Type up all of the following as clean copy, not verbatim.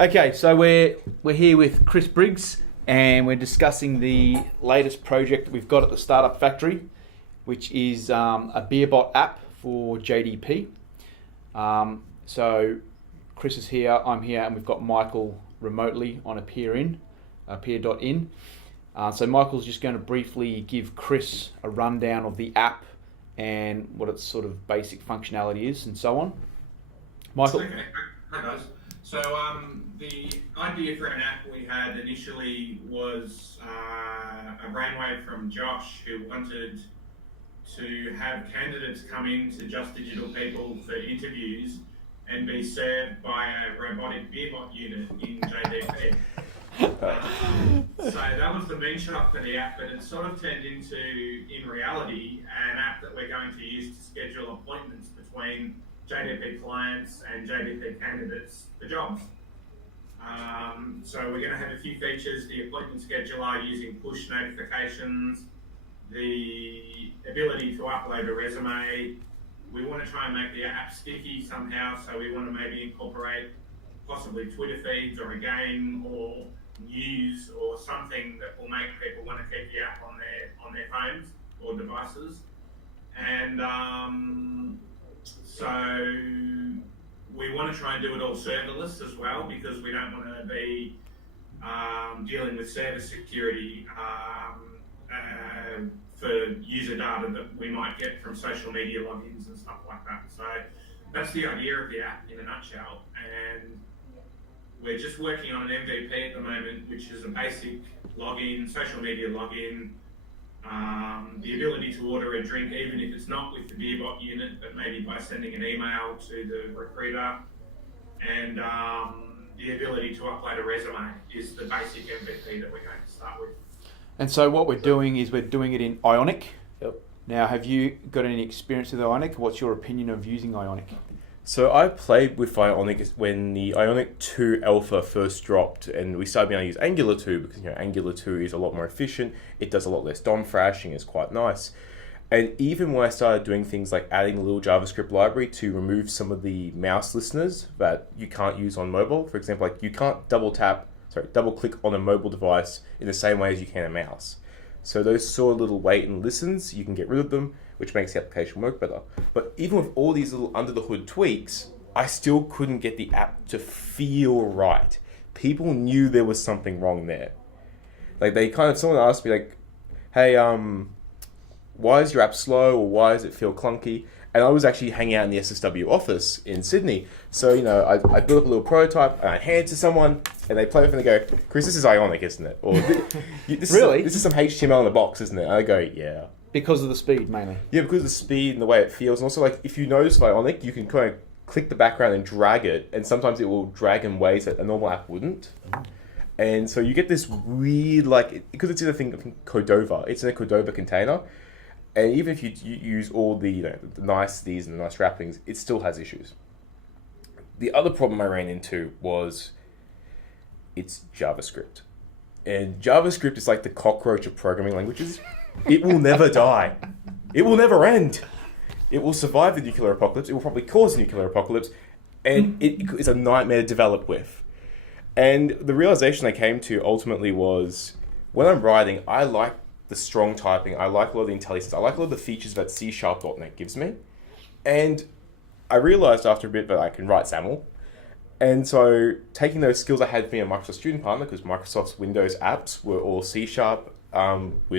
Okay, so we're here with Chris Briggs, and we're discussing the latest project that we've got at the Startup Factory, which is a BeerBot app for JDP. So Chris is here, I'm here, and we've got Michael remotely on a peer.in. So Michael's just going to briefly give Chris a rundown of the app and what its sort of basic functionality is and so on. Michael? Okay, hi guys. So the idea for an app we had initially was a brainwave from Josh, who wanted to have candidates come in to Just Digital People for interviews and be served by a robotic BeerBot unit in JDP. So that was the moonshot for the app, but it sort of turned into, in reality, an app that we're going to use to schedule appointments between JDP clients and JDP candidates for jobs. So we're going to have a few features: the appointment scheduler using push notifications, the ability to upload a resume. We want to try and make the app sticky somehow, so we want to maybe incorporate possibly Twitter feeds or a game or news or something that will make people want to keep the app on their phones or devices. And so we want to try and do it all serverless as well, because we don't want to be dealing with server security for user data that we might get from social media logins and stuff like that. So that's the idea of the app in a nutshell. And we're just working on an MVP at the moment, which is a basic login, social media login, the ability to order a drink, even if it's not with the BeerBot unit, but maybe by sending an email to the recruiter, and the ability to upload a resume is the basic MVP that we're going to start with. And so what we're doing is we're doing it in Ionic. Yep. Now, have you got any experience with Ionic? What's your opinion of using Ionic? So I played with Ionic when the Ionic 2 alpha first dropped, and we started being able to use Angular 2 because Angular 2 is a lot more efficient. It does a lot less DOM thrashing. It's quite nice. And even when I started doing things like adding a little JavaScript library to remove some of the mouse listeners that you can't use on mobile, for example, like you can't double click on a mobile device in the same way as you can a mouse. So those sort of little wait and listens, you can get rid of them, which makes the application work better. But even with all these little under the hood tweaks, I still couldn't get the app to feel right. People knew there was something wrong there. Like someone asked me like, hey, why is your app slow, or why does it feel clunky? And I was actually hanging out in the S02 office in Sydney. So, I built up a little prototype and I hand it to someone and they play with it and they go, Chris, this is Ionic, isn't it? Or Really? This is some HTML in the box, isn't it? And I go, yeah. Because of the speed, mainly. Yeah, because of the speed and the way it feels. And also, like, if you notice Ionic, you can kind of click the background and drag it, and sometimes it will drag in ways that a normal app wouldn't. And so you get this weird, because it's in I think Cordova. It's in a Cordova container. And even if you use all the the niceties and the nice wrappings, it still has issues. The other problem I ran into was it's JavaScript. And JavaScript is like the cockroach of programming languages. It will never die. It will never end. It will survive the nuclear apocalypse. It will probably cause a nuclear apocalypse. And it is a nightmare to develop with. And the realization I came to ultimately was, when I'm writing, I like the strong typing, I like a lot of the IntelliSense, I like a lot of the features that C#.NET gives me. And I realized after a bit that I can write XAML. And so taking those skills I had for being a Microsoft student partner, because Microsoft's Windows apps were all C# with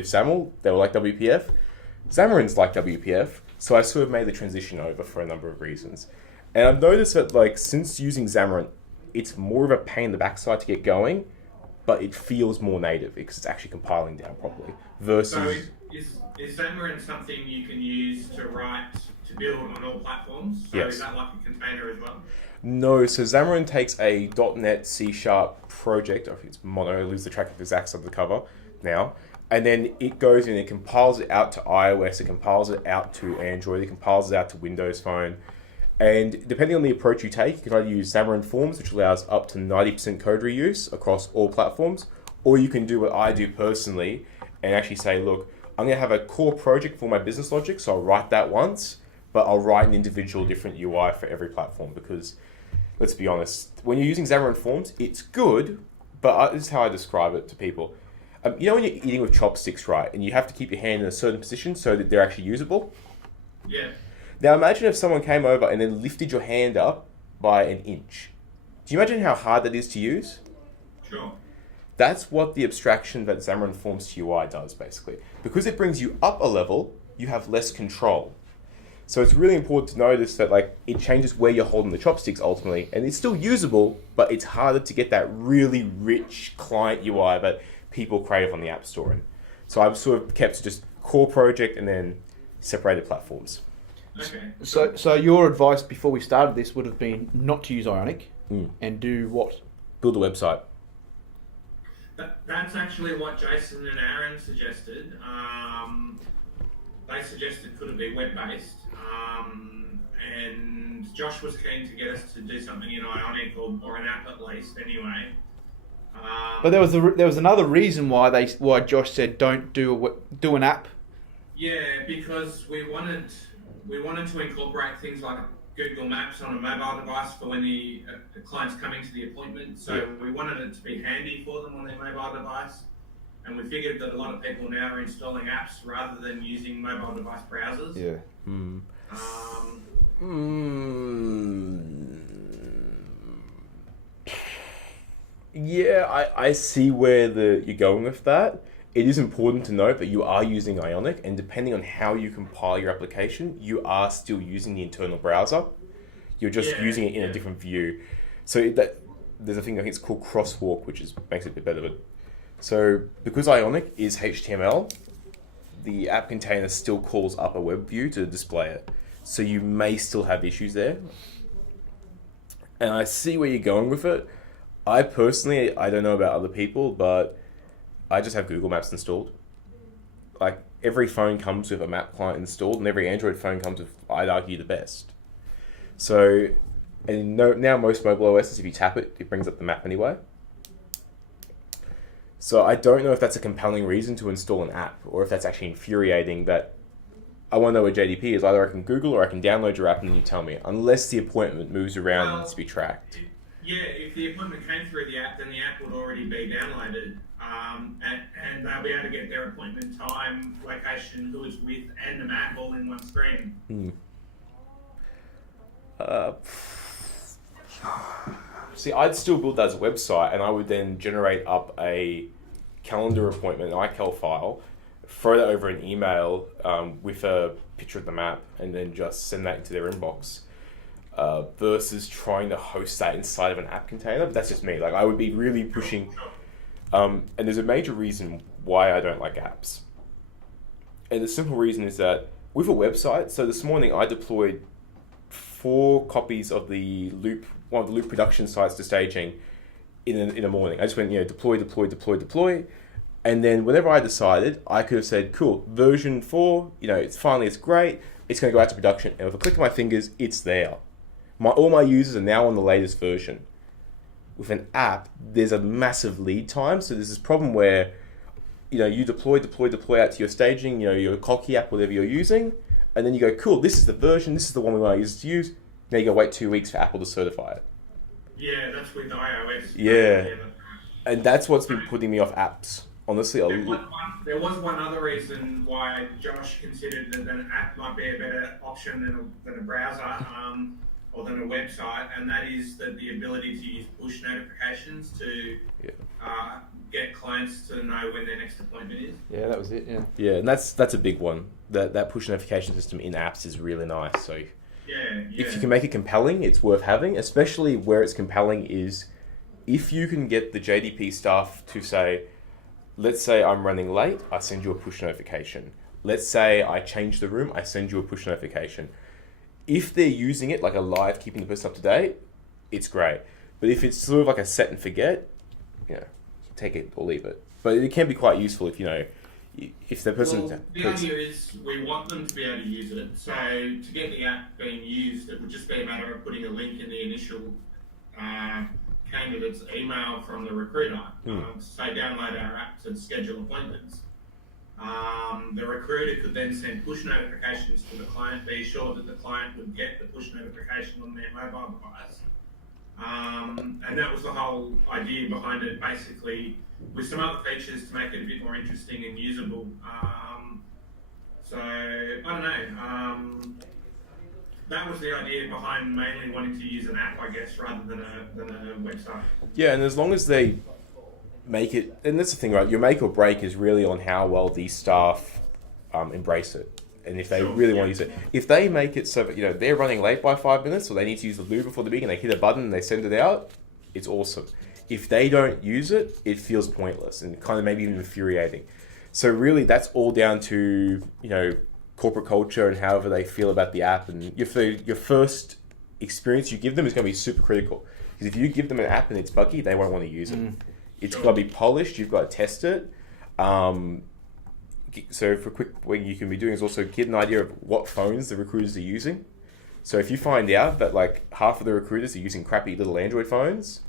XAML, they were like WPF. Xamarin's like WPF, so I sort of made the transition over for a number of reasons. And I've noticed that since using Xamarin, it's more of a pain in the backside to get going, but it feels more native because it's actually compiling down properly. Versus, so is Xamarin something you can use to build on all platforms? So yes. Is that like a container as well? No, so Xamarin takes a .NET C# project, I think it's mono, I lose the track of the exacts of the cover now, and then it goes and it compiles it out to iOS, it compiles it out to Android, it compiles it out to Windows Phone. And depending on the approach you take, you can either use Xamarin Forms, which allows up to 90% code reuse across all platforms, or you can do what I do personally and actually say, look, I'm going to have a core project for my business logic, so I'll write that once, but I'll write an individual different UI for every platform, because let's be honest, when you're using Xamarin Forms, it's good, but this is how I describe it to people. You know when you're eating with chopsticks, right, and you have to keep your hand in a certain position so that they're actually usable? Yeah. Now imagine if someone came over and then lifted your hand up by an inch. Do you imagine how hard that is to use? Sure. That's what the abstraction that Xamarin Forms to UI does, basically. Because it brings you up a level, you have less control. So it's really important to notice that like it changes where you're holding the chopsticks ultimately, and it's still usable, but it's harder to get that really rich client UI that people crave on the App Store. And so I've sort of kept to just core project and then separated platforms. Okay. So your advice before we started this would have been not to use Ionic and do what? Build a website. That's actually what Jason and Aaron suggested. They suggested could it be web-based, and Josh was keen to get us to do something in Ionic or an app at least, anyway. But there was another reason why Josh said don't do an app. Yeah, because we wanted to incorporate things like Google Maps on a mobile device for when the client's coming to the appointment. So we wanted it to be handy for them on their mobile device. And we figured that a lot of people now are installing apps rather than using mobile device browsers. Yeah. Yeah, I see where you're going with that. It is important to note that you are using Ionic, and depending on how you compile your application, you are still using the internal browser. You're just using it in a different view. So there's a thing I think it's called crosswalk, which makes it a bit better. So because Ionic is HTML, the app container still calls up a web view to display it. So you may still have issues there. And I see where you're going with it. I personally, I don't know about other people, but I just have Google Maps installed. Like every phone comes with a map client installed, and every Android phone comes with, I'd argue, the best. So, and now most mobile OSs, if you tap it, it brings up the map anyway. So I don't know if that's a compelling reason to install an app, or if that's actually infuriating that I want to know where JDP is. Either I can Google or I can download your app and then you tell me. Unless the appointment moves around and needs to be tracked. Yeah, if the appointment came through the app, then the app would already be downloaded. And they'll be able to get their appointment time, location, who it's with, and the map all in one screen. See, I'd still build that as a website, and I would then generate up a calendar appointment, an iCal file, throw that over an email with a picture of the map, and then just send that into their inbox. Versus trying to host that inside of an app container. But that's just me. Like I would be really pushing. And there's a major reason why I don't like apps. And the simple reason is that with a website, so this morning I deployed 4 copies of one of the Loop production sites to staging in the morning. I just went, deploy. And then whenever I decided, I could have said, cool, version 4, it's great. It's going to go out to production. And with a click of my fingers, it's there. All my users are now on the latest version. With an app, there's a massive lead time. So there's this problem where, you deploy out to your staging, your Cocky app, whatever you're using. And then you go, cool, this is the version, this is the one we want our users to use. Now you got to wait 2 weeks for Apple to certify it. Yeah, that's with iOS. Yeah. And that's what's been putting me off apps. Honestly, there was one other reason why Josh considered that an app might be a better option than a browser or than a website, and that is that the ability to use push notifications to get clients to know when their next appointment is. Yeah, that was it. Yeah. Yeah, and that's a big one. That push notification system in apps is really nice. So if you can make it compelling, it's worth having. Especially where it's compelling is if you can get the JDP staff to say, let's say I'm running late, I send you a push notification. Let's say I change the room, I send you a push notification. If they're using it like a live, keeping the person up to date, it's great. But if it's sort of like a set and forget, take it or leave it. But it can be quite useful if the person... Well, the idea is we want them to be able to use it. So to get the app being used, it would just be a matter of putting a link in the initial candidate's email from the recruiter. Say download our app to schedule appointments. The recruiter could then send push notifications to the client, be sure that the client would get the push notification on their mobile device. And that was the whole idea behind it, basically, with some other features to make it a bit more interesting and usable. So, I don't know. That was the idea behind mainly wanting to use an app, I guess, rather than a website. Yeah, and as long as they make it, and that's the thing, right? Your make or break is really on how well these staff embrace it, and if they really want to use it. If they make it so that they're running late by 5 minutes, or they need to use the loo before the meeting, and they hit a button and they send it out, it's awesome. If they don't use it, it feels pointless and kind of maybe even infuriating. So really, that's all down to corporate culture and however they feel about the app. And your first experience you give them is going to be super critical, because if you give them an app and it's buggy, they won't want to use it. It's got to be polished. You've got to test it. So for quick, what you can be doing is also get an idea of what phones the recruiters are using. So if you find out that like half of the recruiters are using crappy little Android phones,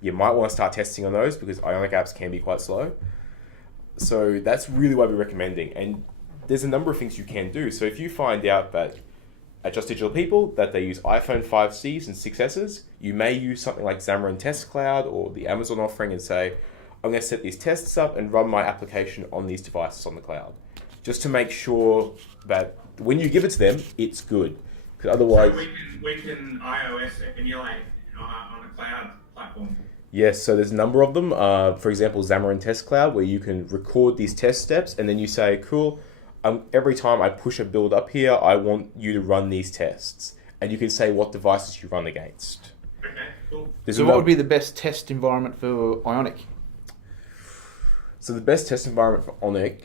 you might want to start testing on those, because Ionic apps can be quite slow. So that's really what we're recommending. And there's a number of things you can do. So if you find out that at Just Digital People that they use iPhone 5Cs and 6Ss, you may use something like Xamarin Test Cloud or the Amazon offering and say, I'm going to set these tests up and run my application on these devices on the cloud, just to make sure that when you give it to them, it's good. Because otherwise, so we can iOS emulate on a cloud platform. Yes, so there's a number of them. For example, Xamarin Test Cloud, where you can record these test steps, and then you say, cool, every time I push a build up here, I want you to run these tests. And you can say what devices you run against. Okay, cool. So what would be the best test environment for Ionic? So the best test environment for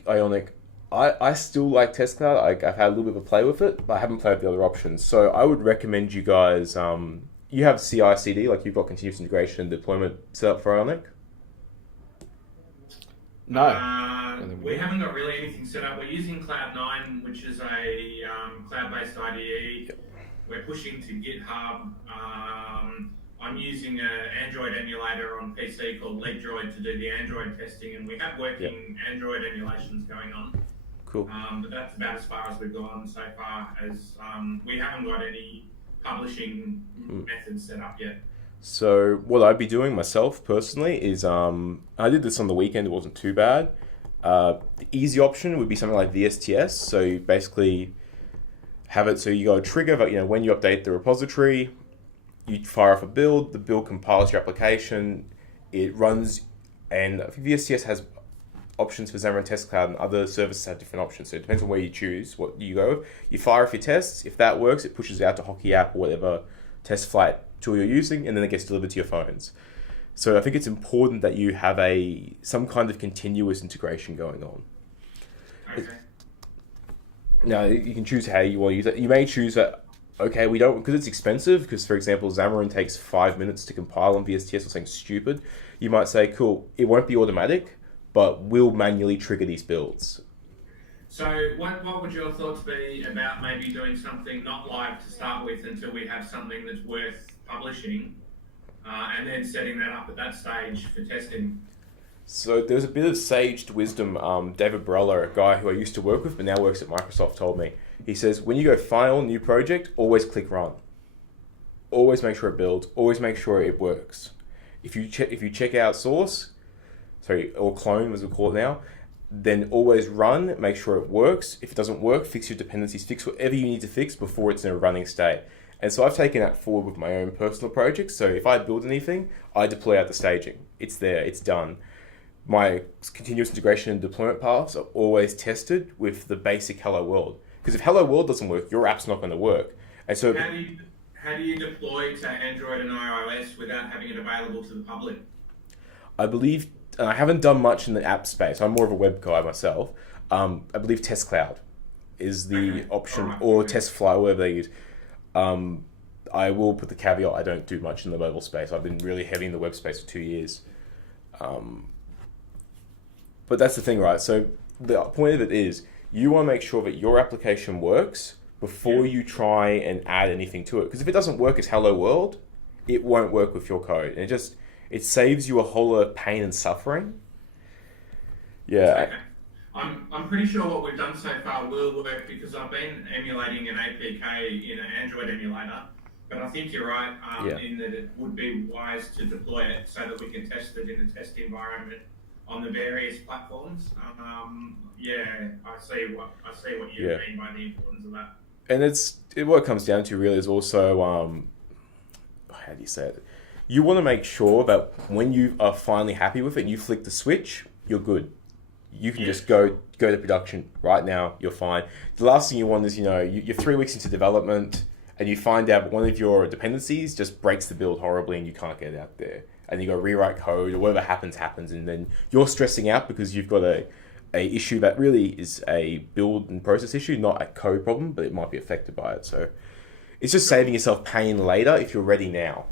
Ionic, I still like Test Cloud. I've had a little bit of a play with it, but I haven't played with the other options. So I would recommend you guys... you have CI/CD, like you've got continuous integration and deployment set up for Ionic? No. We haven't got really anything set up. We're using Cloud9, which is a cloud-based IDE. Yep. We're pushing to GitHub. I'm using an Android emulator on PC called LeapDroid to do the Android testing, and we have working Android emulations going on. Cool. But that's about as far as we've gone so far, as we haven't got any publishing methods set up yet. So what I'd be doing myself personally is, I did this on the weekend, it wasn't too bad. The easy option would be something like VSTS. So you basically have it so you go trigger that, when you update the repository, you fire off a build, the build compiles your application, it runs, and VSTS has options for Xamarin Test Cloud, and other services have different options. So it depends on where you choose, what you go. You fire off your tests. If that works, it pushes it out to Hockey App or whatever test flight tool you're using, and then it gets delivered to your phones. So I think it's important that you have some kind of continuous integration going on. Okay. Now, you can choose how you want to use it. You may choose that, okay, we don't, because it's expensive, because, for example, Xamarin takes 5 minutes to compile on VSTS or something stupid. You might say, cool, it won't be automatic, but we'll manually trigger these builds. So what would your thoughts be about maybe doing something not live to start with until we have something that's worth publishing, and then setting that up at that stage for testing? So there's a bit of saged wisdom. David Barella, a guy who I used to work with but now works at Microsoft, told me. He says, when you go file, new project, always click run. Always make sure it builds. Always make sure it works. If you check out source, or clone as we call it now, then always run, make sure it works. If it doesn't work, fix your dependencies, fix whatever you need to fix before it's in a running state. And so I've taken that forward with my own personal projects. So if I build anything, I deploy out the staging. It's there, it's done. My continuous integration and deployment paths are always tested with the basic Hello World. Because if Hello World doesn't work, your app's not going to work. And so how do you deploy to Android and iOS without having it available to the public? I believe, and I haven't done much in the app space. I'm more of a web guy myself. I believe Test Cloud is the option, right. or Test Fly, whatever they use. I will put the caveat, I don't do much in the mobile space. I've been really heavy in the web space for 2 years. But that's the thing, right? So the point of it is, you want to make sure that your application works before you try and add anything to it. Because if it doesn't work as Hello World, it won't work with your code. And it saves you a whole lot of pain and suffering. Yeah. Okay. I'm pretty sure what we've done so far will work, because I've been emulating an APK in an Android emulator, But I think you're right Yeah. in that it would be wise to deploy it so that we can test it in a test environment on the various platforms. I see what you Yeah. mean by the importance of that. And what it comes down to really is also how do you say it? You want to make sure that when you are finally happy with it and you flick the switch, you're good. You can just go to production right now. You're fine. The last thing you want is you're 3 weeks into development and you find out one of your dependencies just breaks the build horribly and you can't get it out there. And you got to rewrite code or whatever happens, and then you're stressing out because you've got a issue that really is a build and process issue, not a code problem, but it might be affected by it. So it's just saving yourself pain later if you're ready now.